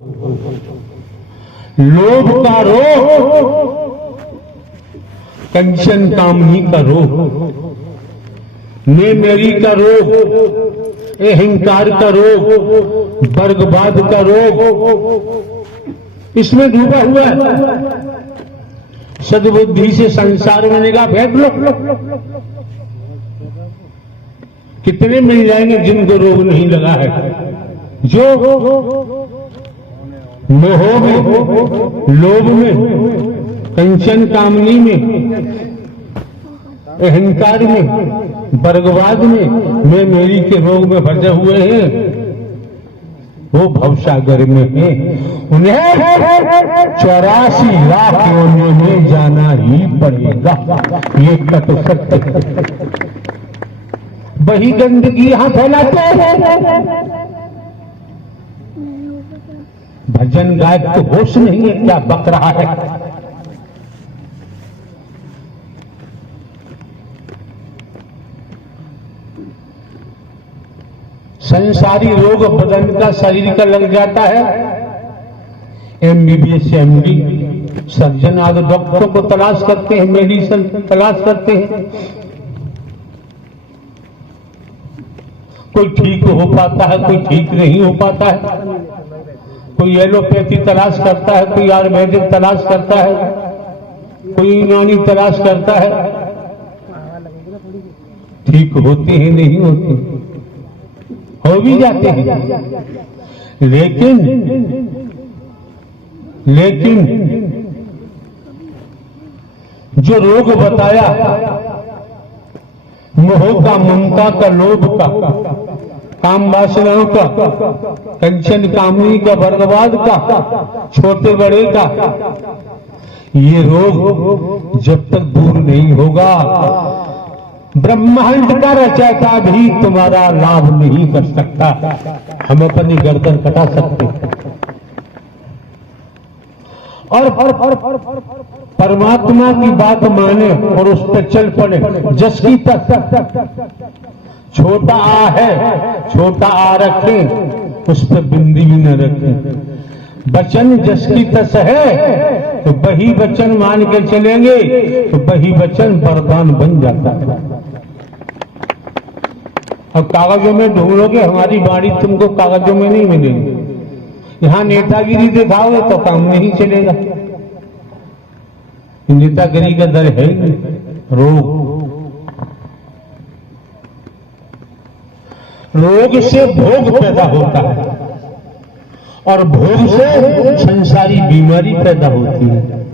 लोभ का रोग, कंचन कामनी का रोग, मैं मेरी का रोग, अहंकार का रोग, वर्गवाद का रोग, इसमें डूबा हुआ है। सद्बुद्धि से संसार में निगाह फेंक लो, कितने मिल जाएंगे जिनको रोग नहीं लगा है। जो मोह में, लोभ में, कंचन कामनी में, अहंकार में, वर्गवाद में, मैं मेरी के रोग में फंसे हुए हैं, वो भवसागर में है। उन्हें 84 लाख योनियों में जाना ही पड़ेगा, ये तत्व सत्य है। वही गंदगी यहां फैलाते हैं। भजन गायक तो होश नहीं है, क्या बक रहा है। संसारी रोग बदन का, शरीर का लग जाता है। MBBS MD सर्जन आदि डॉक्टरों को तलाश करते हैं, मेडिसिन तलाश करते हैं, कोई ठीक हो पाता है, कोई ठीक नहीं हो पाता है, कोई एलोपैथी तलाश करता है, कोई आयुर्वेदिक तलाश करता है, कोई यूनानी तलाश करता है, ठीक होती है नहीं होती, हो भी जाते हैं। लेकिन जो रोग बताया, मोह का, ममता का, लोभ का, काम वासनाओं का, कंचन कामनी का, वर्गवाद का, छोटे बड़े का, ये रोग जब तक दूर नहीं होगा, ब्रह्मांड का रचयिता भी तुम्हारा लाभ नहीं कर सकता। हम अपनी गर्दन कटा सकते और परमात्मा की बात माने और उस पर चल पड़े। जस की तक छोटा आ है, छोटा आ रखें, उस पर बिंदी भी न रखें। वचन जस की तस है तो वही वचन मान के चलेंगे तो वही वचन वरदान बन जाता है। अब कागजों में ढूंढोगे, हमारी वाणी तुमको कागजों में नहीं मिलेगी। यहां नेतागिरी दिखाओगे तो काम नहीं चलेगा। नेतागिरी का दर है रोग। रोग से भोग पैदा होता है और भोग से संसारी बीमारी पैदा होती है।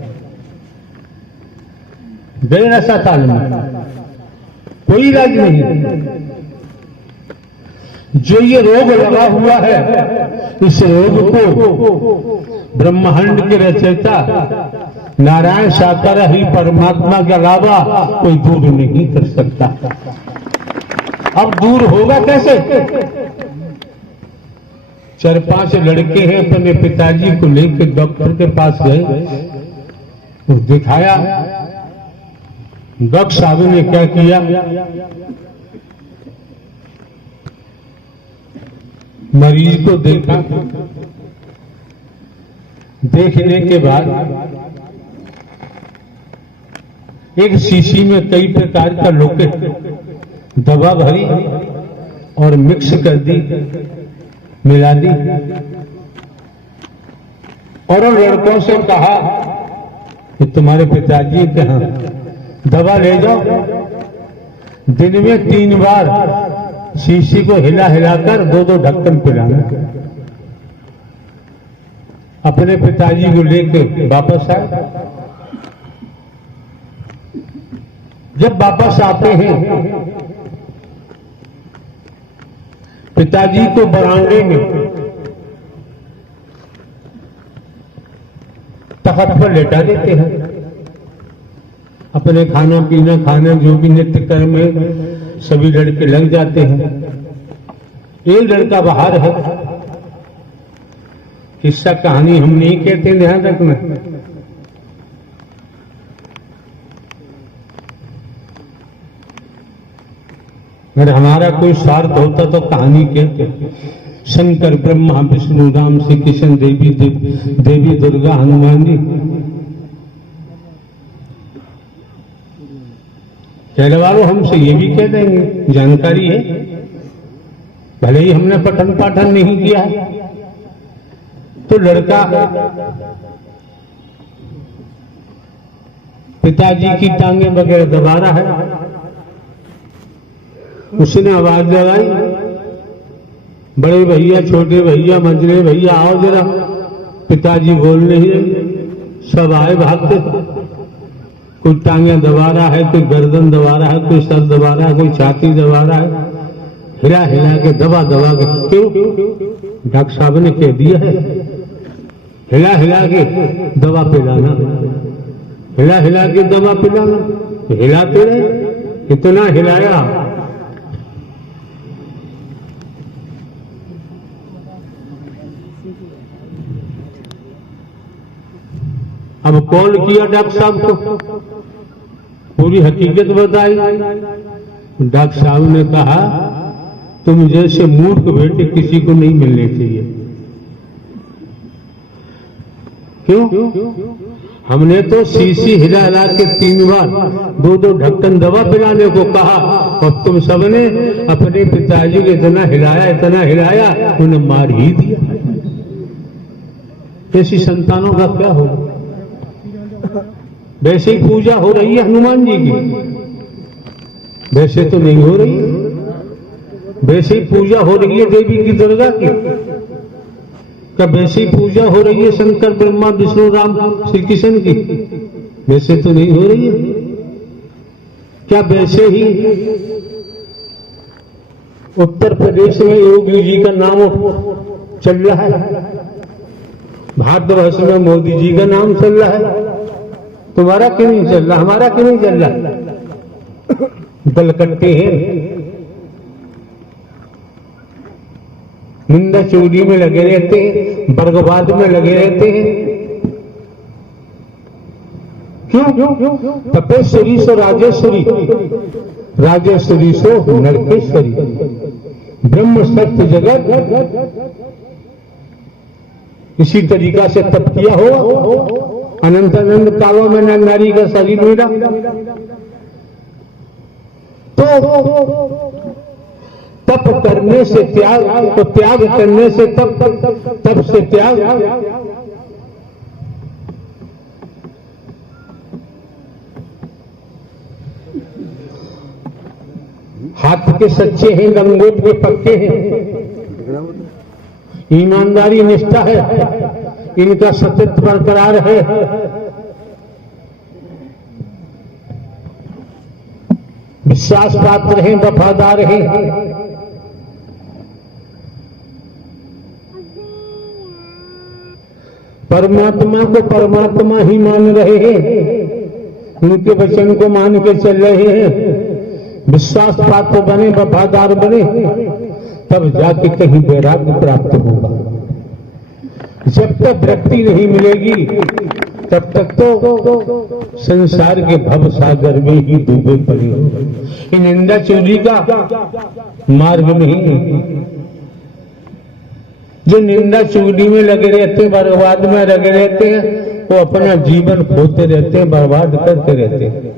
गैर ऐसा ताल में कोई इलाज नहीं। जो ये रोग लगा हुआ है, इस रोग को ब्रह्मांड के रचयिता नारायण साकार ही परमात्मा के अलावा कोई दूर नहीं कर सकता। अब दूर होगा कैसे? 4-5 लड़के हैं, अपने पिताजी को लेकर डॉक्टर के पास गए, तो दिखाया। डॉक्टर साहब ने क्या किया, मरीज को देखा, देखने के बाद एक शीशी में कई प्रकार का लोकेट दवा भरी और मिक्स कर दी, मिला दी, और उन लड़कों से कहा कि तुम्हारे पिताजी के यहाँ दवा ले जाओ, दिन में 3 बार शीशी को हिला हिलाकर 2-2 ढक्कन पिलाना। अपने पिताजी को लेकर वापस आए। जब वापस आते हैं, पिताजी को बरामदे में तख्त पर लेटा देते हैं। अपने खाना पीना, खाना जो भी नित्य कर्म में सभी लड़के लग जाते हैं। एक लड़का बाहर है। किस्सा कहानी हम नहीं कहते, ध्यान रखना। अगर हमारा कोई स्वार्थ होता तो कहानी कहते। शंकर ब्रह्मा विष्णु राम श्री कृष्ण देवी दुर्गा हनुमान जी। कहने वालों हमसे ये भी कह देंगे, जानकारी है, भले ही हमने पठन पाठन नहीं किया है। तो लड़का पिताजी की टांगे वगैरह दबा रहा है, उसने आवाज लगाई, बड़े भैया, छोटे भैया, मंझले भैया, आओ जरा। पिताजी बोल नहीं रहे, सब आए भागते। कोई टांगे दबा रहा है, कोई गर्दन दबा रहा है, कोई सर दबा रहा है, कोई छाती दबा रहा है, हिला हिला के दबा दबा के। क्यों? डॉक्टर साहब ने कह दिया है हिला हिला के दवा पिलाना, हिला हिला के दवा पिलाना। हिलाते रहे, इतना हिलाया अब कॉल किया डॉक्टर साहब को, पूरी हकीकत बताई। डॉक्टर साहब ने कहा तुम जैसे मूर्ख बेटे किसी को नहीं मिलने चाहिए। क्यों? हमने तो सीसी हिला हिला के 3 बार 2-2 ढक्कन दवा पिलाने को कहा, और तुम सबने अपने पिताजी को इतना हिलाया, उन्हें मार ही दिया। ऐसी संतानों का क्या होगा? वैसे ही पूजा हो रही है हनुमान जी की, वैसे तो नहीं हो रही है। वैसे ही पूजा हो रही है देवी की दुर्गा की, कब वैसे ही पूजा हो रही है शंकर ब्रह्मा विष्णु राम श्री कृष्ण की, वैसे तो नहीं हो रही है। क्या वैसे ही उत्तर प्रदेश में योगी जी का नाम चल रहा है, भारतवर्ष में मोदी जी का नाम चल रहा है, तुम्हारा क्यों नहीं चल रहा? हमारा क्यों नहीं चल रहा? दल कट्टे हैं, निंदा चोरी में लगे रहते हैं, वर्गवाद में लगे रहते हैं। क्यों? तपेश्वरी सो राजेश्वरी, राजेश्वरी सो नरकेश्वरी, ब्रह्म सत्य जगत। इसी तरीका से तप किया हो अनंत अनंत कालों में न नारी का शरीर मिला। तो तप करने से त्याग, तो त्याग करने से तप से त्याग। हाथ के सच्चे हैं, लंगोट के पक्के हैं, ईमानदारी निष्ठा है, इनका सतत बरकरार है। विश्वास पात्र हैं, वफादार हैं। परमात्मा को परमात्मा ही मान रहे हैं, उनके वचन को मान के चल रहे हैं। विश्वास पात्र बने, वफादार बने, तब जाके कहीं वैराग्य प्राप्त होगा। जब तक व्यक्ति नहीं मिलेगी तब तक तो संसार के भव सागर में ही डूबे पड़े। इन निंदा चोरी का मार्ग नहीं है। जो निंदा चुगली में लगे रहते हैं, बर्बाद में लगे रहते हैं, वो अपना जीवन खोते रहते हैं, बर्बाद करते रहते हैं।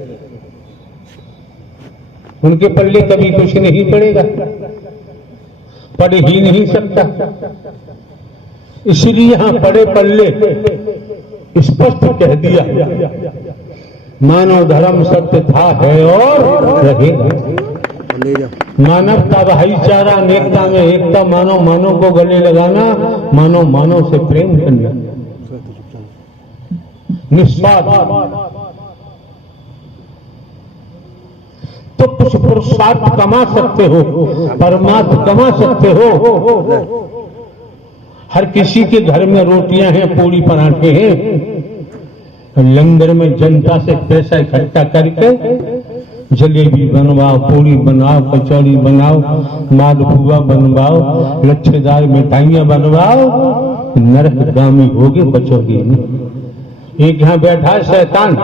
उनके पल्ले कभी कुछ नहीं पड़ेगा, पड़ ही नहीं सकता। इसलिए यहां पड़े पल्ले स्पष्ट कह दिया, मानव धर्म सत्य था, है और रहेगा। मानवता, भाईचारा, अनेकता में एकता, मानव मानव को गले लगाना, मानव मानव से प्रेम करना, निस्वार्थ। तो कुछ पुरुषार्थ कमा सकते हो, परमार्थ कमा सकते हो। हर किसी के घर में रोटियां हैं, पूरी पराठे हैं। लंगर में जनता से पैसा इकट्ठा करके जलेबी बनवाओ, पूरी बनाओ, कचौड़ी बनाओ, मालपुआ बनवाओ, लच्छेदार मिठाइयां बनवाओ, नरकगामी होगे बचोगे नहीं। एक यहां बैठा है शैतान,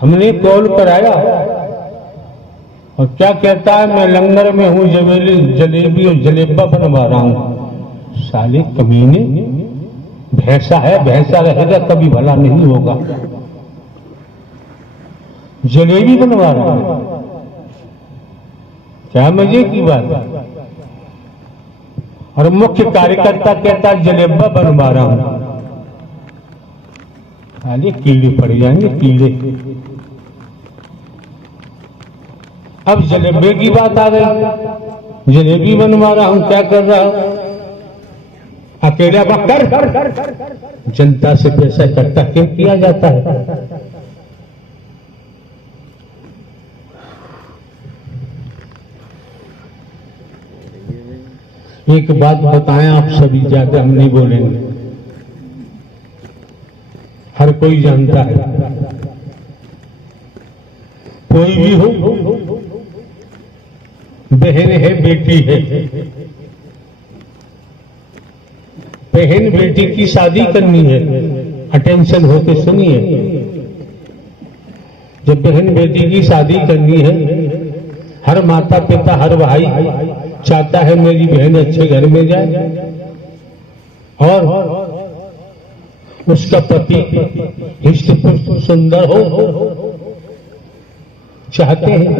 हमने कॉल कराया, और क्या कहता है, मैं लंगर में हूं, जलेबी और जलेबा बनवा रहा हूं। साले कमीने, भैंसा है, भैंसा रहेगा कभी भला नहीं होगा। जलेबी बनवा रहा है, क्या मजे की बात है। और मुख्य कार्यकर्ता कहता जलेबा बनवा रहा हूं। साले कीड़े पड़ जाएंगे, कीड़े। अब जलेबे की बात आ गई, जलेबी बनवा रहा हूं, क्या कर रहा हूं, अकेला बकर। जनता से पैसा इकट्ठा क्यों किया जाता है? एक बात बताएं आप सभी, ज्यादा हम नहीं बोलेंगे, हर कोई जानता है। कोई भी हो, बहन है, बेटी है, बहन बेटी की शादी करनी है, अटेंशन होके सुनिए। जब बहन बेटी की शादी करनी है, हर माता पिता, हर भाई चाहता है मेरी बहन अच्छे घर में जाए और उसका पति हृष्ट सुंदर हो, चाहते हैं।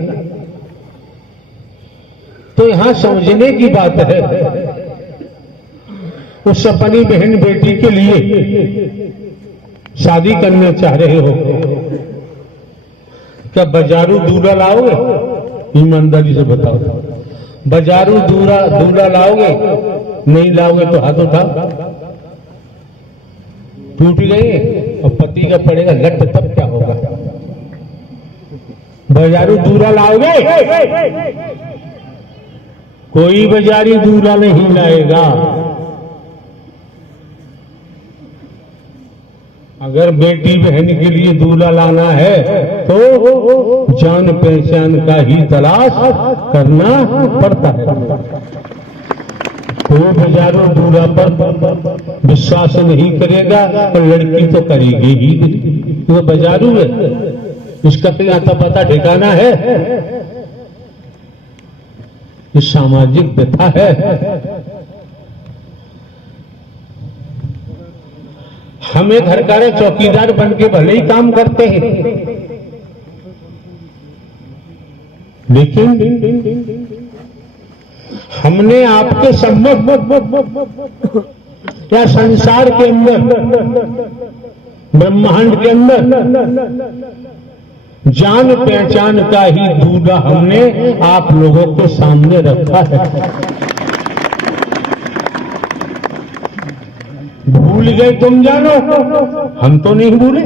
तो यहां समझने की बात है, उस अपनी बहन बेटी के लिए शादी करना चाह रहे हो, क्या बाजारू दूल्हा लाओगे? ईमानदारी से बताओ, बाजारू दूल्हा लाओगे? नहीं लाओगे तो हाथ उठाओ। टूट गए और पति का पड़ेगा लट, तब क्या होगा? बाजारू दूल्हा लाओगे? कोई बाजारी दूल्हा नहीं लाएगा। अगर बेटी बहन के लिए दूल्हा लाना है तो जान पहचान का ही तलाश करना पड़ता है। कोई बाजारों दूल्हा पर विश्वास नहीं करेगा तो लड़की तो करेगी ही, तो बाजारू है, इसका कोई आता पता ठिकाना है। ये सामाजिक व्यथा है। हम एक हरकारे चौकीदार बन के भले ही काम करते हैं, लेकिन हमने आपके सम्मुख या संसार के अंदर, ब्रह्मांड के अंदर जान पहचान का ही दूल्हा हमने आप लोगों के सामने रखा है। भूल गए तुम जानो, हम तो नहीं भूले।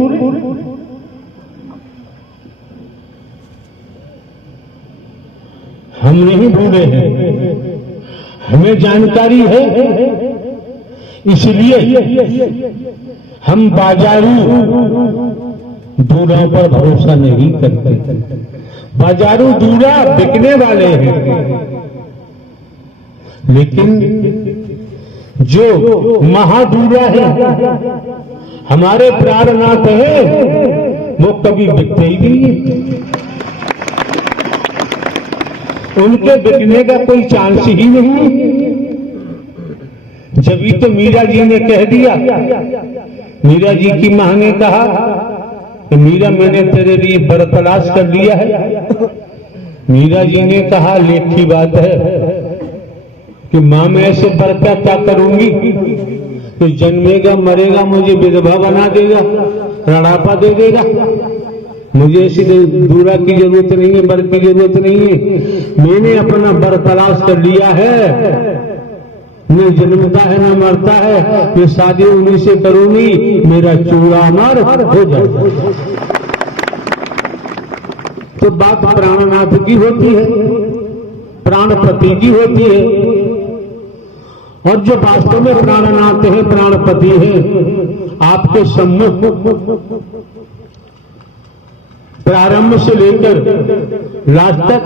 हम नहीं भूले हैं, हमें जानकारी है, इसलिए हम बाजारू दूल्हों पर भरोसा नहीं करते। बाजारू दूल्हा बिकने वाले हैं, लेकिन जो महादूल्हा है, हमारे प्राणनाथ है, वो कभी बिकते ही नहीं। उनके बिकने का कोई चांस ही नहीं। जब तो मीरा जी ने कह दिया, मीरा जी की मां ने कहा कि मीरा मैंने तेरे लिए वर तलाश कर लिया है। मीरा जी ने कहा लेख की बात है कि मां मैं ऐसे वर क्या करूंगी, तो जन्मेगा मरेगा मुझे विधवा बना देगा, रणापा दे देगा। मुझे ऐसी दूल्हा की जरूरत नहीं है, वर की जरूरत नहीं है। मैंने अपना वर तलाश कर लिया है, न जन्मता है न मरता है, ये शादी उन्हीं से करूंगी, मेरा चूड़ामर हो जाए। तो बात प्राणनाथ की होती है, प्राणपति की होती है। और जो वास्तव में प्राणनाथ है, प्राणपति है, आपके सम्मुख प्रारंभ से लेकर लास्ट तक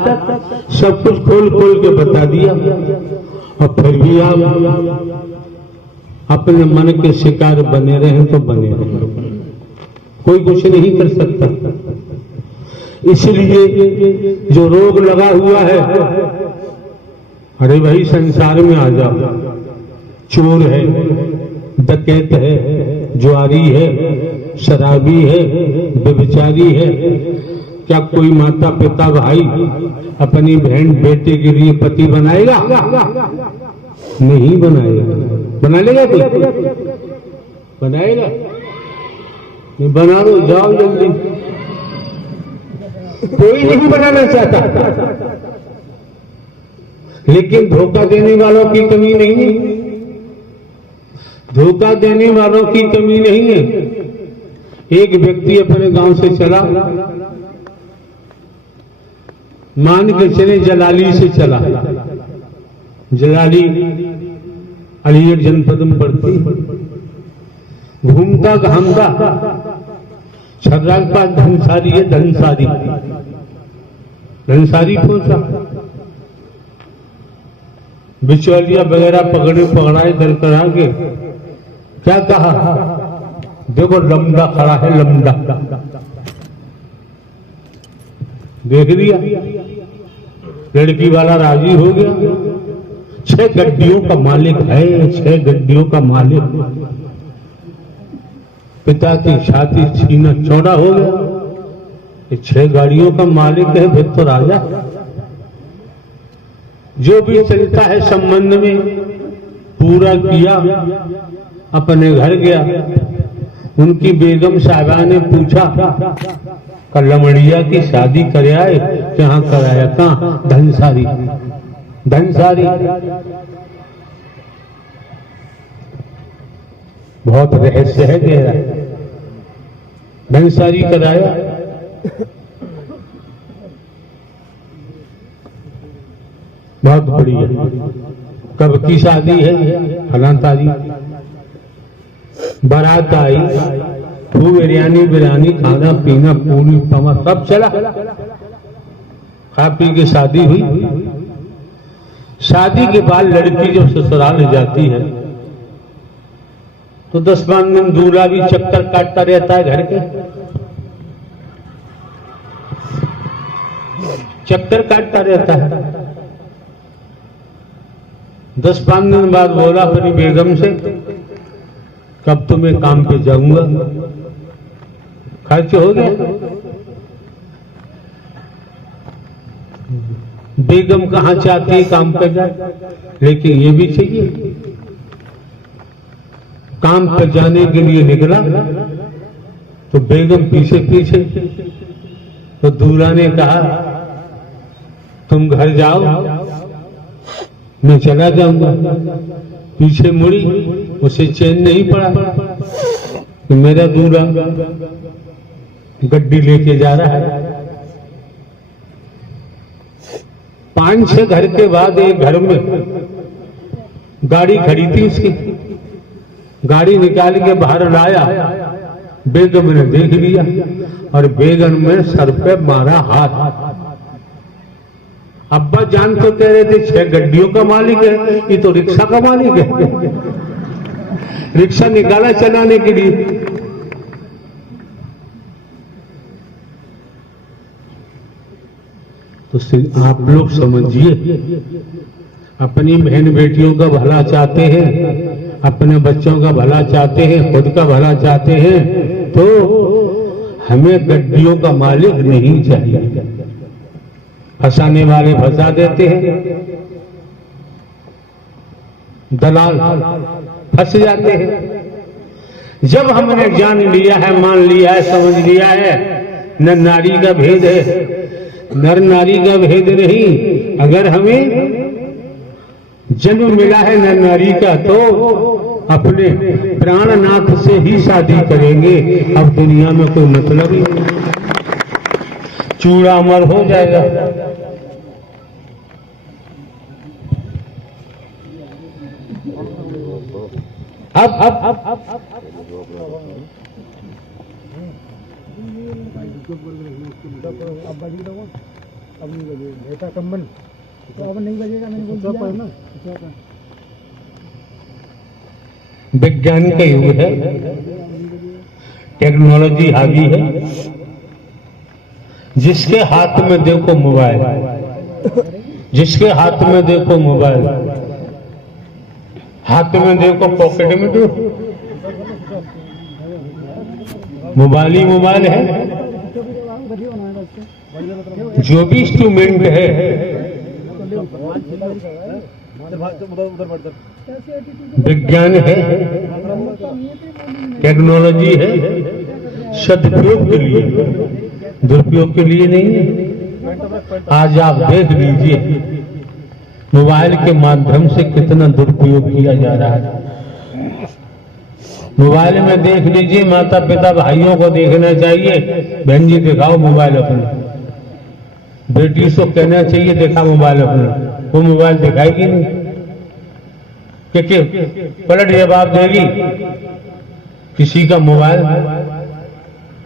सब कुछ खोल खोल के बता दिया, और फिर भी आप अपने मन के शिकार बने रहे तो बने रहे, कोई कुछ नहीं कर सकता। इसलिए जो रोग लगा हुआ है, अरे भाई संसार में आ जाओ, चोर है, डकैत है, जुआरी है, शराबी है, व्यभिचारी है, क्या कोई माता पिता भाई अपनी बहन बेटे के लिए पति बनाएगा? नहीं बनाएगा। बना लेगा कोई? बनाएगा नहीं। बना लो, जाओ जल्दी। कोई नहीं बनाना चाहता, लेकिन धोखा देने वालों की कमी नहीं है। धोखा देने वालों की कमी नहीं है। एक व्यक्ति अपने गांव से चला, मान के चले जलाली से चला। जलाली अलीगढ़ जनपद में पड़ती। घूमता घामता छर्रा के पास धनसारी है, धनसारी पहुंचा। बिचौलिया वगैरह पकड़ाए दर करा के क्या कहा, देखो लमड़ा खड़ा है, लमड़ा। देख लिया, लड़की वाला राजी हो गया। 6 गड्डियों का मालिक है, 6 गड्डियों का मालिक। पिता की छाती सीना चौड़ा हो गया। ये 6 गाड़ियों का मालिक है, फिर तो राजा। जो भी चलता है संबंध में पूरा किया, अपने घर गया। उनकी बेगम साहबा ने पूछा, लमड़िया की शादी कर आए? कहाँ कराया? कहाँ? धनसारी। धनसारी बहुत रहस्य है गहरा। धनसारी कराया। बहुत बढ़िया। कब की शादी है? फलां तारीख। बारात आई, खूब बिरयानी खाना पीना, पूरी पमा सब चला। खा पी के शादी हुई। शादी के बाद लड़की जब ससुराल जाती है तो 10-12 दिन दूल्हा भी चक्कर काटता रहता है घर के। चक्कर काटता रहता है। 10-5 दिन बाद बोला अपनी बेगम से, कब तो मैं काम पे जाऊंगा। खर्च हो गया। बेगम कहाँ चाहती है काम पे जाए, लेकिन ये भी चाहिए। काम पर जाने के लिए निकला तो बेगम पीछे पीछे। तो दूल्हा ने कहा, तुम घर जाओ, मैं चला जाऊंगा। पीछे मुड़ी, उसे चैन नहीं पड़ा तो मेरा दूल्हा गड्डी लेके जा रहा है। 5-6 घर के बाद एक घर में गाड़ी खड़ी थी उसकी। गाड़ी निकाल के बाहर लाया। बेगम ने देख लिया और बेगम में सर पे मारा हाथ। अब्बा जान तो कह रहे थे 6 गड्डियों का मालिक है, ये तो रिक्शा का मालिक है। रिक्शा निकाला चलाने के लिए। तो आप लोग समझिए, अपनी बहन बेटियों का भला चाहते हैं, अपने बच्चों का भला चाहते हैं, खुद का भला चाहते हैं, तो हमें गड्डियों का मालिक नहीं चाहिए। फंसाने वाले फंसा देते हैं, दलाल फंस जाते हैं। जब हमने जान लिया है, मान लिया है, समझ लिया है, न नारी का भेद है, नर नारी का भेद नहीं। अगर हमें जन्म मिला है नर नारी का, तो अपने प्राणनाथ से ही शादी करेंगे। अब दुनिया में कोई मतलब ही नहीं। चूड़ा अमर हो जाएगा। अब बेटा कम्बल तो अब नहीं बजेगा। मैंने बोल दिया ना, विज्ञान का युग है, टेक्नोलॉजी हावी है। जिसके हाथ में देखो मोबाइल, जिसके हाथ में देखो मोबाइल, हाथ में देखो पॉकेट में तो मोबाइल ही मोबाइल है। जो भी इंस्ट्रूमेंट है, विज्ञान है, टेक्नोलॉजी है, सदुपयोग के लिए, दुरुपयोग के लिए नहीं है। आज आप देख लीजिए मोबाइल के माध्यम से कितना दुरुपयोग किया जा रहा है। मोबाइल में देख लीजिए, माता पिता भाइयों को देखना चाहिए, बहन जी दिखाओ मोबाइल अपना, बेटी को कहना चाहिए देखा मोबाइल अपना, वो मोबाइल दिखाएगी नहीं, क्योंकि पलट जवाब देगी किसी का मोबाइल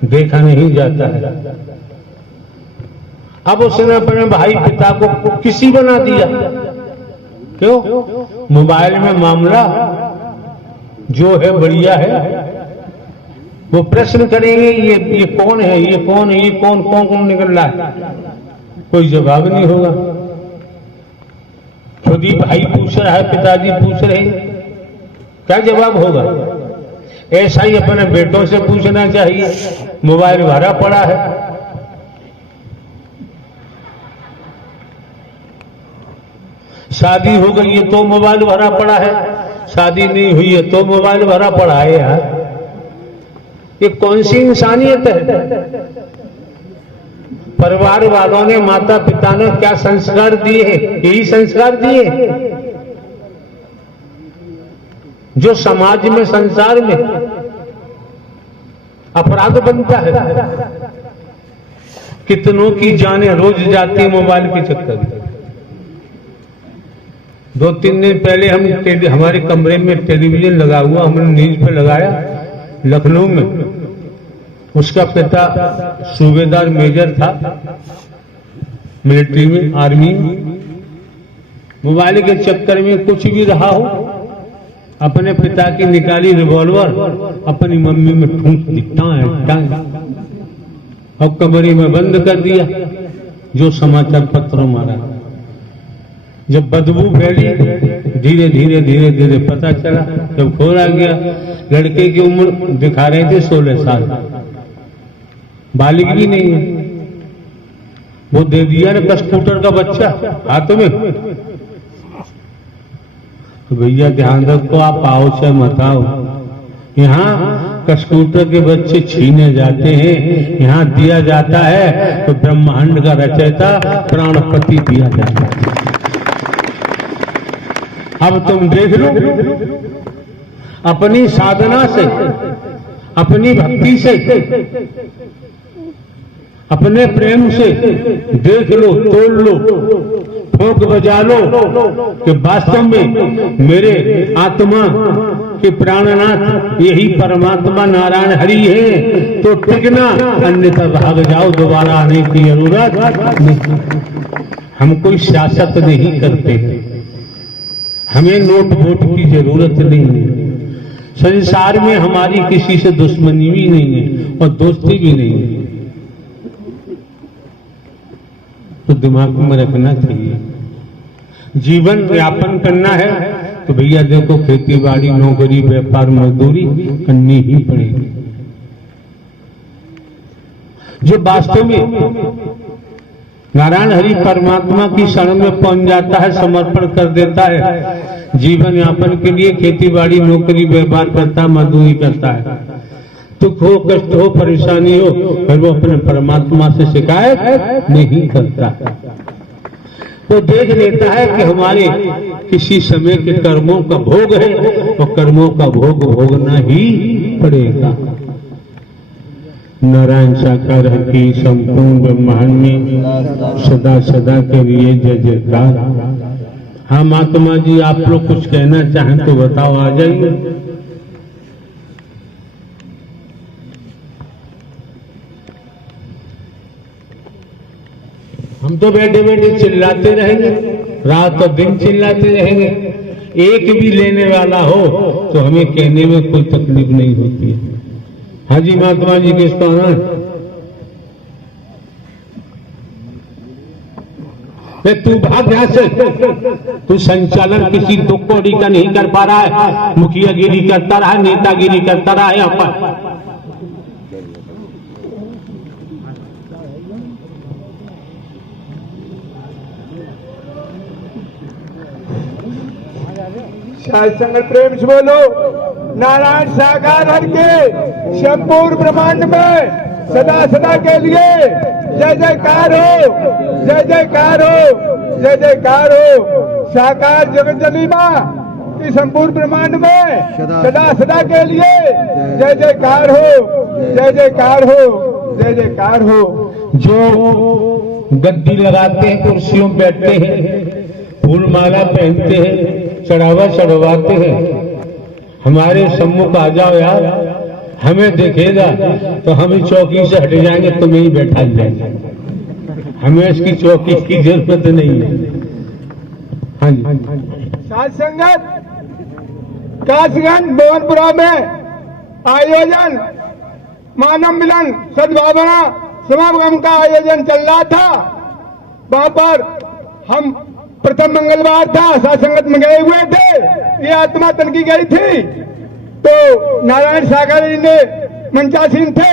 देखा नहीं जाता है। अब उसने अपने भाई पिता को किसी बना दिया। क्यों? मोबाइल में मामला जो है बढ़िया है, वो प्रश्न करेंगे ये कौन है, ये कौन है, ये कौन कौन कौन निकल रहा है, कोई जवाब नहीं होगा। खुद ही भाई पूछ रहा है, पिताजी पूछ रहे हैं, क्या जवाब होगा? ऐसा ही अपने बेटों से पूछना चाहिए, मोबाइल भरा पड़ा है। शादी हो गई है तो मोबाइल भरा पड़ा है, शादी नहीं हुई है तो मोबाइल भरा पड़ा है। यार ये कौन सी इंसानियत है? परिवार वालों ने, माता पिता ने क्या संस्कार दिए हैं? यही संस्कार दिए जो समाज में, संसार में अपराध बनता है। कितनों की जानें रोज जाती मोबाइल के चक्कर में। 2-3 दिन पहले हमारे कमरे में टेलीविजन लगा हुआ, हमने न्यूज पे लगाया, लखनऊ में उसका पिता सूबेदार मेजर था मिलिट्री में, आर्मी में। मोबाइल के चक्कर में कुछ भी रहा हो, अपने पिता की निकाली रिवॉल्वर, अपनी मम्मी में ठूंस दी, टांग और कमरे में बंद कर दिया। जो समाचार पत्रों मारा, जब बदबू फैली, धीरे धीरे धीरे धीरे पता चला, जब खोला गया, लड़के की उम्र दिखा रहे थे 16 साल, बालिग भी नहीं है। वो दे दिया ना स्कूटर का बच्चा हाथ में। तो भैया ध्यान रखो, आप आओ चाहे मत आओ, यहाँ स्कूटर के बच्चे छीने जाते हैं, यहाँ दिया जाता है तो ब्रह्मांड का रचयिता प्राणपति दिया जाता है। अब तुम देख लो, अपनी साधना से, अपनी भक्ति से, अपने प्रेम से देख लो, तोड़ लो, ठोक बजा लो कि वास्तव में मेरे आत्मा के प्राणनाथ यही परमात्मा नारायण हरि है। तो टिकना, अन्यथा भाग जाओ, दोबारा आने की जरूरत नहीं। हम कोई सियासत नहीं करते, हमें नोट वोट की जरूरत नहीं है। संसार में हमारी किसी से दुश्मनी भी नहीं है और दोस्ती भी नहीं है। तो दिमाग में रखना चाहिए, जीवन यापन करना है तो भैया देखो, खेती बाड़ी, नौकरी, व्यापार, मजदूरी करनी ही पड़ेगी। जो वास्तव में नारायण हरि परमात्मा की शरण में पहुंच जाता है, समर्पण कर देता है, जीवन यापन के लिए खेती बाड़ी, नौकरी, व्यापार करता है, मजदूरी करता है, दुख हो, कष्ट हो, परेशानी हो, फिर वो अपने परमात्मा से शिकायत नहीं करता। वो देख लेता है कि हमारे किसी समय के कर्मों का भोग है और कर्मों का भोग भोगना ही पड़ेगा। नारायण साकार की संपूर्ण ब्रह्मांड में सदा सदा के लिए जय जयकार। हाँ महात्मा जी, आप लोग कुछ कहना चाहें तो बताओ, आ जाइए। हम तो बैठे बैठे चिल्लाते रहेंगे, रात और दिन चिल्लाते रहेंगे। एक भी लेने वाला हो तो हमें कहने में कोई तकलीफ नहीं होती है। हाजी महात्मा जी किसको आना है? तू भाग यहाँ से। तू संचालन किसी दो कौड़ी का नहीं कर पा रहा है, मुखियागिरी करता रहा, नेतागिरी करता रहा यहाँ पर। शायद संगत प्रेम से बोलो। नारायण साकार हर के संपूर्ण ब्रह्मांड में सदा सदा के लिए जय जयकार हो, जय जयकार हो, जय जयकार हो। साकार जगत जननी माँ की संपूर्ण ब्रह्मांड में सदा सदा के लिए जय जयकार हो, जय जयकार हो, जय जयकार हो। जो गद्दी लगाते हैं, कुर्सियों में बैठते हैं, फूल माला पहनते हैं, चढ़ावा चढ़वाते हैं, हमारे सम्मुख आ जाओ यार। हमें देखेगा तो हम चौकी से हट जाएंगे, तुम्हें ही बैठा जाएंगे। हमें इसकी चौकी की जरूरत नहीं है। हाँ जी। साध संगत कासगंज मोहनपुरा में आयोजन मानव मिलन सद्भावना समागम का आयोजन चल रहा था। वहां पर हम प्रथम मंगलवार था, साध संगत में गए हुए थे। ये आत्मा तनकी गई थी तो नारायण सागरी ने मंचासीन थे।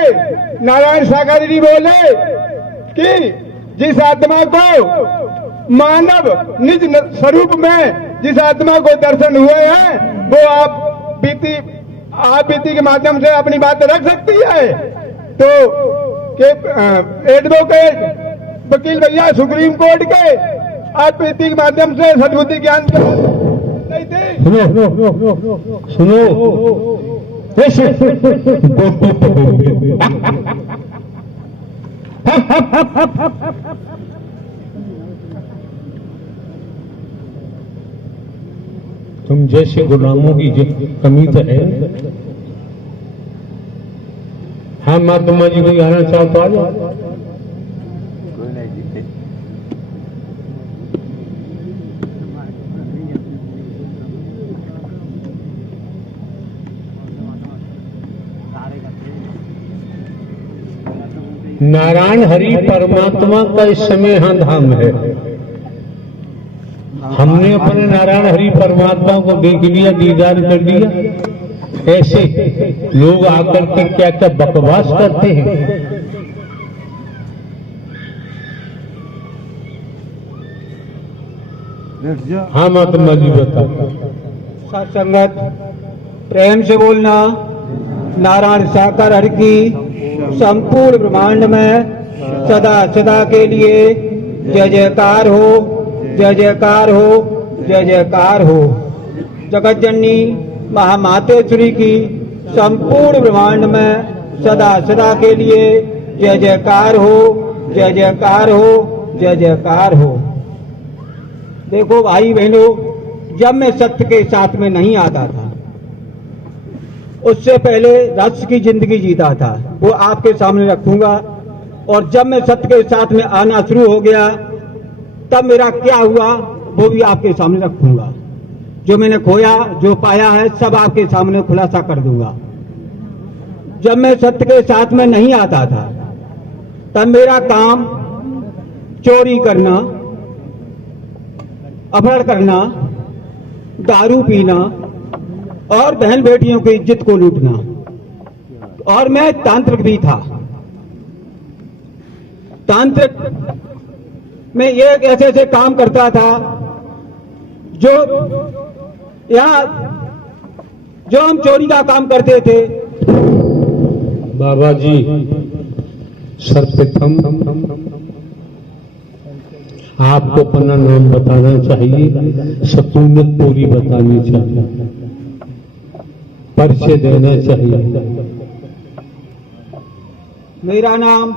नारायण सागरी बोले कि जिस आत्मा को मानव निज स्वरूप में जिस आत्मा को दर्शन हुए हैं वो आप बीती के माध्यम से अपनी बात रख सकती है। तो एडवोकेट वकील भैया सुप्रीम कोर्ट के आप प्रीति के माध्यम से सद्बुद्धि ज्ञान नहीं थे। सुनो तुम जैसे गुलामों की कमी तो है। हाँ महात्मा जी को आना चाहो तो आ जाओ। नारायण हरि परमात्मा का इस समय यहाँ धाम है। हमने अपने नारायण हरि परमात्मा को देख लिया, दीदार कर लिया। ऐसे लोग आकर के क्या क्या बकवास करते हैं। हाँ महात्मा जी बताओ। सत्संगत प्रेम से बोलना। नारायण साकार हरि की संपूर्ण ब्रह्मांड में सदा सदा के लिए जय जयकार हो, जय जयकार हो, जय जयकार हो। जगत जननी महामातेश्वरी की संपूर्ण ब्रह्मांड में सदा सदा के लिए जय जयकार हो, जय जयकार हो, जय जयकार हो। देखो भाई बहनों, जब मैं सत्य के साथ में नहीं आता था, उससे पहले रस की जिंदगी जीता था, वो आपके सामने रखूंगा। और जब मैं सत्य के साथ में आना शुरू हो गया, तब मेरा क्या हुआ वो भी आपके सामने रखूंगा। जो मैंने खोया, जो पाया है, सब आपके सामने खुलासा कर दूंगा। जब मैं सत्य के साथ में नहीं आता था, तब मेरा काम चोरी करना, अपहरण करना, दारू पीना और बहन बेटियों की इज्जत को लूटना। और मैं तांत्रिक भी था। तांत्रिक में ये ऐसे ऐसे काम करता था जो यहाँ जो हम चोरी का काम करते थे। बाबा जी सर्वप्रथम आपको अपना नाम बताना चाहिए, सतूनत पूरी बतानी चाहिए, परिचय देना चाहिए। मेरा नाम,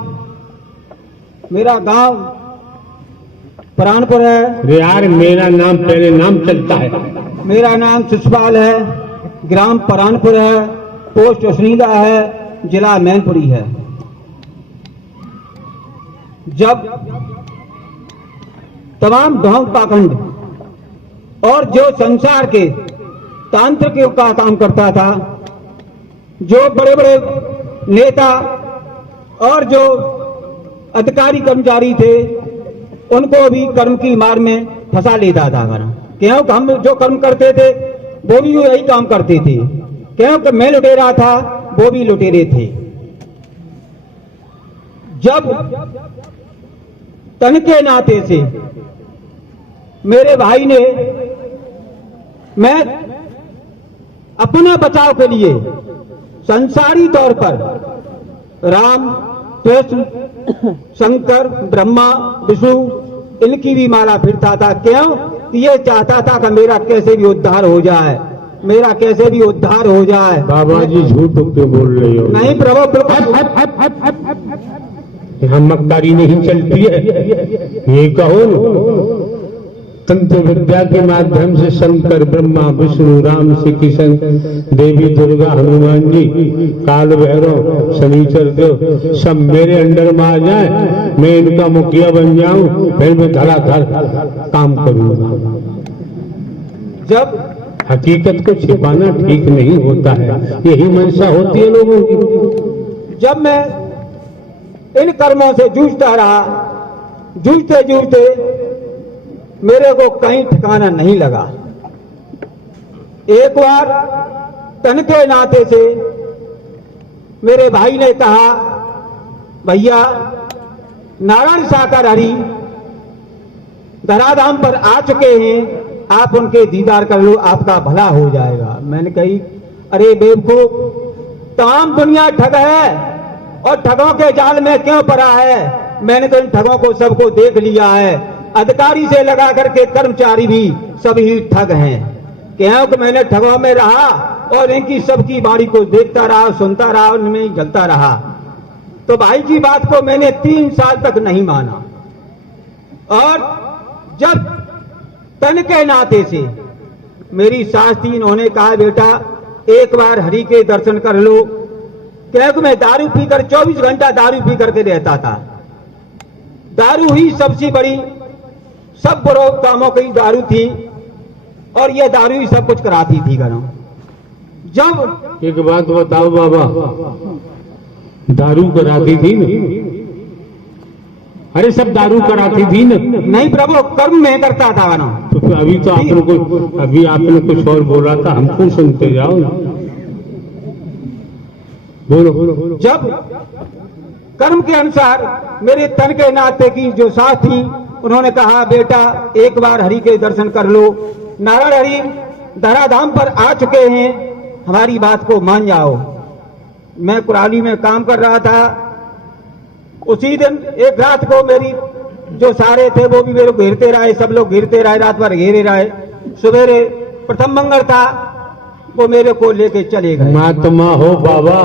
मेरा गांव परानपुर है। यार मेरा नाम पहले नाम चलता है। मेरा नाम शिशपाल है, ग्राम परानपुर है, पोस्ट उसनीदा है, जिला मैनपुरी है। जब तमाम ढोंग पाखंड और जो संसार के तांत्रिकों का काम करता था, जो बड़े बड़े नेता और जो अधिकारी कर्मचारी थे, उनको भी कर्म की मार में फंसा लेता था। क्यों कि हम जो कर्म करते थे वो भी यही काम करते थे। क्यों कि मैं लुटेरा था, वो भी लुटेरे थे। जब तन के नाते से मेरे भाई ने, मैं अपने बचाव के लिए संसारी तौर पर राम, कृष्ण, शंकर, ब्रह्मा, विष्णु इनकी भी माला फिरता था। क्यों कि ये चाहता था कि मेरा कैसे भी उद्धार हो जाए, मेरा कैसे भी उद्धार हो जाए। बाबा जी झूठ क्यों बोल रहे हो? नहीं प्रभु, बिल्कुल यहाँ मक्कारी नहीं चलती है। ये कहो न, तंत्र विद्या के माध्यम से शंकर, ब्रह्मा, विष्णु, राम, श्री कृष्ण, देवी दुर्गा, हनुमान जी, काल भैरव, शनिचर देव सब मेरे अंडर में आ जाए, मैं इनका मुखिया बन जाऊं, फिर मैं धड़ाधड़ काम करूंगा। जब हकीकत को छिपाना ठीक नहीं होता है, यही मंशा होती है लोगों की। जब मैं इन कर्मों से जूझता रहा, जूझते जूझते मेरे को कहीं ठिकाना नहीं लगा। एक बार तन के नाते से मेरे भाई ने कहा, भैया नारायण साकार हरि धराधाम पर आ चुके हैं, आप उनके दीदार कर लो, आपका भला हो जाएगा। मैंने कही, अरे बेवकूफ, तमाम दुनिया ठग है और ठगों के जाल में क्यों पड़ा है? मैंने तो इन ठगों को सबको देख लिया है, अधिकारी से लगा करके कर्मचारी भी सभी ठग हैं। क्यों कि मैंने ठगों में रहा और इनकी सबकी बाड़ी को देखता रहा, सुनता रहा, उनमें ही जलता रहा। तो भाई की बात को मैंने 3 साल तक नहीं माना। और जब तन के नाते से मेरी सास थी, उन्होंने कहा, बेटा एक बार हरि के दर्शन कर लो। क्योंकि मैं दारू पीकर 24 घंटा दारू पी करके रहता था। दारू ही सबसे बड़ी, सब बुरे कामों की दारू थी और ये दारू ही सब कुछ कराती थी घरों। जब एक बात बताओ बाबा, दारू कराती थी ना? अरे सब दारू कराती थी ना? नहीं प्रभु, कर्म में करता था ना। तो फिर अभी आपने कुछ और बोला था, हमको सुनते जाओ ना। बोलो। जब कर्म के अनुसार मेरे तन के नाते की जो सास थी, उन्होंने कहा, बेटा एक बार हरि के दर्शन कर लो, नारायण हरि धराधाम पर आ चुके हैं, हमारी बात को मान जाओ। मैं कुराली में काम कर रहा था। उसी दिन एक रात को मेरी जो सारे थे वो भी मेरे को घेरते रहे, सब लोग घेरते रहे, रात भर घेरे रहे। सवेरे प्रथम मंगल था, वो मेरे को लेके चले गए। महात्मा हो बाबा,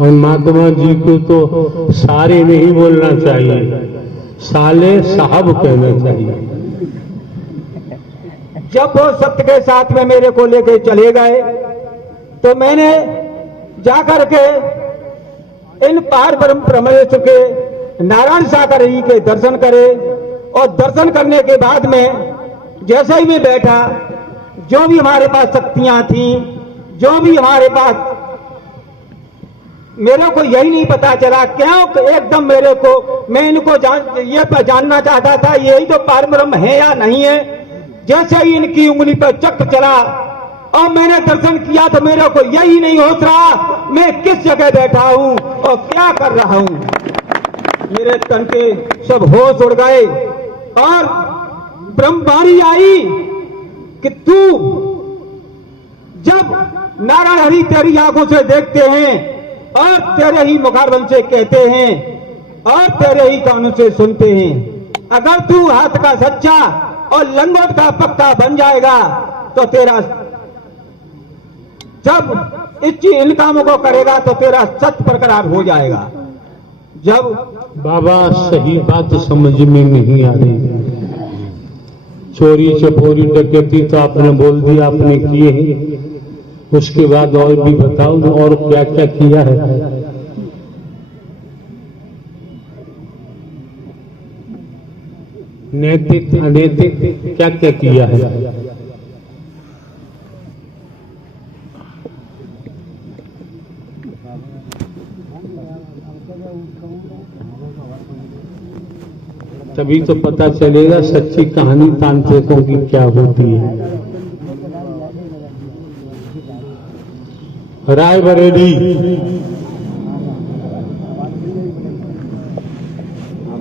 और महात्मा जी को तो सारे नहीं बोलना चाहिए, साले साहब कहना चाहिए। जब वो सत्य के साथ में मेरे को लेके चले गए तो मैंने जाकर के इन पार ब्रह्म परमेश्वर के नारायण साकार जी के दर्शन करे। और दर्शन करने के बाद में जैसे ही मैं बैठा, जो भी हमारे पास शक्तियां थी, जो भी हमारे पास, मेरे को यही नहीं पता चला। क्यों कि एकदम मेरे को, मैं इनको जानना चाहता था, यही तो पार ब्रह्म है या नहीं है। जैसे ही इनकी उंगली पर चक्र चला और मैंने दर्शन किया तो मेरे को यही नहीं होश रहा मैं किस जगह बैठा हूं और क्या कर रहा हूं। मेरे तन के सब होश उड़ गए और ब्रह्मवाणी आई कि तू जब नारायण हरि तेरी आंखों से देखते हैं और तेरे ही मुखारबंद से कहते हैं और तेरे ही कानों से सुनते हैं, अगर तू हाथ का सच्चा और लंगोट का पक्का बन जाएगा तो तेरा, जब इन कामों को करेगा तो तेरा सत्य प्रकरार हो जाएगा। जब बाबा सही बात समझ में नहीं आ रही, चोरी चपोरी डकैती तो आपने बोल दिया, आपने किए हैं, उसके बाद और भी बताओ और क्या क्या किया है। नैतिक अनैतिक क्या क्या किया है। तभी तो पता चलेगा सच्ची कहानी तांत्रिकों की क्या होती है। रायबरेली,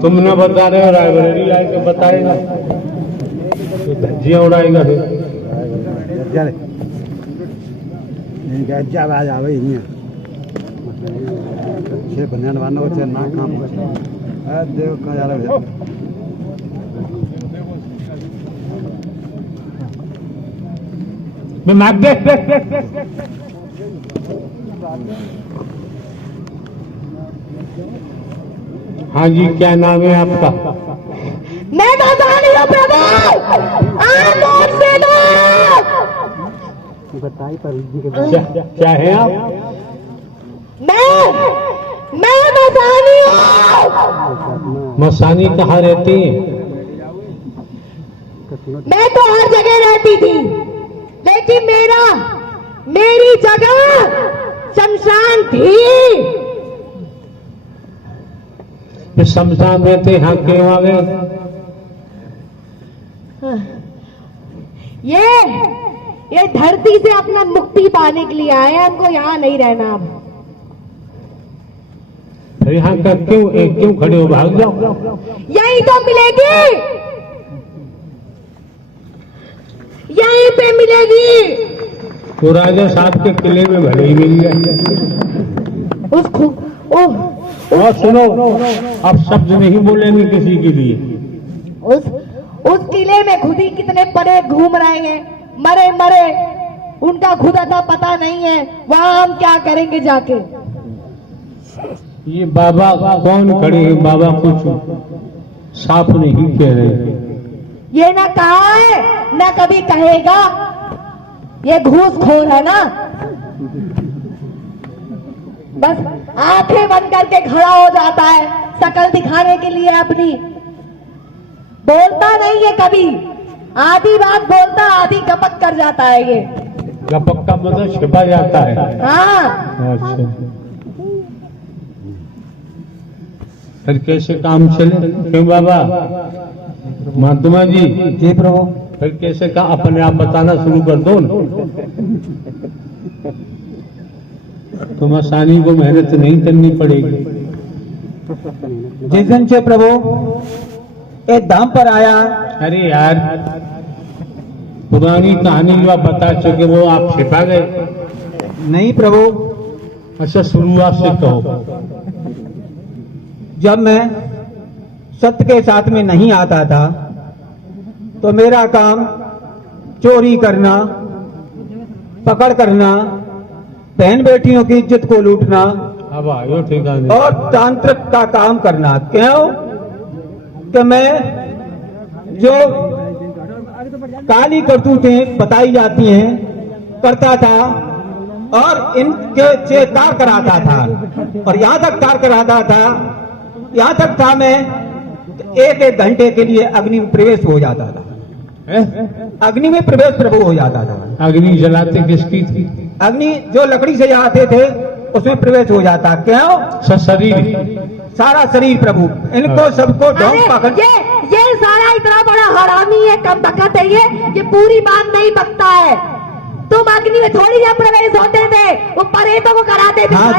तुम न बता रहे हो, रायबरेली आके बताएगा तो धज्जियां उड़ाएगा फिर। आवाज आवे बनियान वालों को ना काम देव का यार मैं मार दे। हाँ जी, क्या नाम है आपका? मैं नौजवानी हूँ प्रभु, आनंद से दो। बताई पर क्या है आप? मैं मसानी हूँ। मसानी कहाँ रहती है? मैं तो हर जगह रहती थी, लेकिन मेरी जगह शमशान थी। फिर शमशान में थे, यहाँ क्यों आ गए? ये धरती से अपना मुक्ति पाने के लिए आए हैं, हमको यहाँ नहीं रहना अब। फिर यहाँ का क्यों खड़े हो? भाग जाओ। यही तो मिलेगी, यहीं पे मिलेगी। तो राजा साहब के किले में भले ही मिल जाए। और सुनो, अब शब्द नहीं बोलेंगे किसी के लिए। उस किले में खुद ही कितने परे घूम रहे हैं, मरे उनका खुद अता पता नहीं है, वहां हम क्या करेंगे जाके। ये बाबा कौन खड़े हैं? बाबा कुछ साफ नहीं कह रहे। ये ना कहा है ना कभी कहेगा, ये घूसखोर है ना। बस आंखें बंद करके खड़ा हो जाता है शकल दिखाने के लिए अपनी। बोलता नहीं है कभी, आधी बात बोलता, आधी गपक कर जाता है। ये गपक का मतलब छिपा जाता है। हाँ, अच्छा, फिर कैसे काम चले? क्यों बाबा? महात्मा जी। जी प्रभु। फिर कैसे का अपने आप बताना शुरू कर दो ना। तो मसानी को मेहनत नहीं करनी पड़ेगी। जिस दिन से प्रभु एक धाम पर आया। अरे यार, पुरानी कहानी जो आप बता चुके वो आप छिपा गए। नहीं प्रभु, अच्छा, शुरुआत से कहो। जब मैं सत्य के साथ में नहीं आता था तो मेरा काम चोरी करना, पकड़ करना, बहन बेटियों की इज्जत को लूटना अब आयो ठिकाने। और तांत्रिक का काम करना। क्यों कि मैं जो काली करतूतें बताई जाती हैं करता था और इनके से तार कराता था। और यहाँ तक तार कराता था, यहाँ तक था मैं एक घंटे के लिए अग्नि में प्रवेश हो जाता था। अग्नि में प्रवेश प्रभु हो जाता था। अग्नि जलाते किसकी थी? अग्नि जो लकड़ी से आते थे उसमें प्रवेश हो जाता। क्यों? शरीर, सारा शरीर प्रभु। इनको सबको ढोंग पकड़। ये सारा इतना बड़ा हरामी है, कम बकत है ये पूरी बात नहीं बकता है। तुम अग्नि में थोड़ी जब प्रवेश होते थे, वो परेतों को कराते थे। हाँ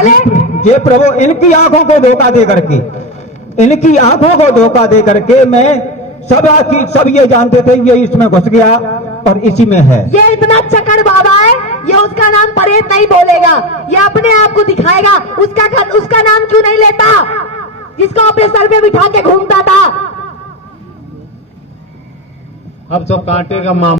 जी प्रभु, इनकी आंखों को धोखा दे करके, इनकी आंखों को धोखा दे करके मैं सब ये जानते थे ये इसमें घुस गया और इसी में है। ये इतना चकड़ बाबा है, ये उसका नाम परेत नहीं बोलेगा, ये अपने आप को दिखाएगा। उसका नाम क्यों नहीं लेता जिसको अपने सर पे बिठा के घूमता था? अब तो कांटे का मामला